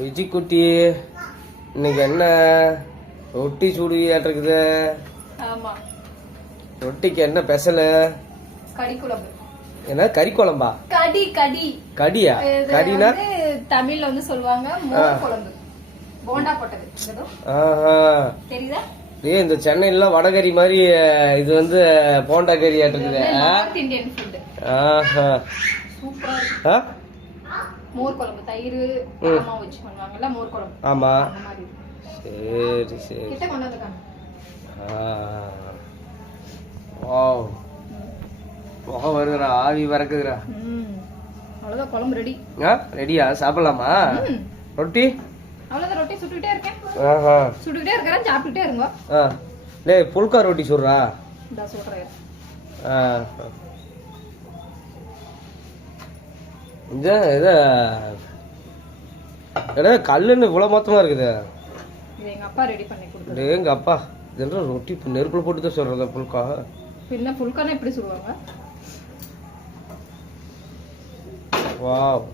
விஜி குட்டி இன்னைக்கு என்ன ரொட்டி சுடுவியாட்டிருக்குது? ஆமா. ரொட்டிக்கு என்ன ஸ்பெஷல்? கறி குழம்பு. என்ன கறி குழம்பா? கடி கடி. கடியா? கடினா தமிழ்ல வந்து சொல்லுவாங்க மோர் குழம்பு. போண்டா போட்டது. தெரியுதா? இந்த சென்னையில வடகறி மாதிரி இது வந்து போண்டா கறி ஆட்டிருக்குது. Indian food. சூப்பரா இருக்கு. மோர் குழம்பு தயிர் அம்மா வச்சு பண்ணுவாங்கல்ல மோர் குழம்பு. ஆமா. அந்த மாதிரி. சரி சரி. கிட்ட கொண்டு வந்துட்டாங்க. வாவ். போக வருதுடா, ஆவி வரக்குதுடா. அவ்வளவுதான் குழம்பு ரெடி. ரெடியா? சாப்பிடலாமா? ரொட்டி அவ்வளவுதான், ரொட்டி சுட்டுக்கிட்டே இருக்கேன். சுட்டுக்கிட்டே இருக்கறேன், சாப்பிட்டுட்டே இருங்க. டேய் புல்கா ரொட்டி சுடுறா. இதா சொல்றேன். இது கல்லுன்னு இவ்வளவு மொத்தமா இருக்குது. இது எங்க அப்பா ரெடி பண்ணி கொடுத்தாரு. எங்க அப்பா இதெல்லாம் ரொட்டி நெருப்புல போட்டு தான் சொல்றதா புல்கா? பின்ன புல்கானா எப்படி சொல்லுவாங்க? வாவ்.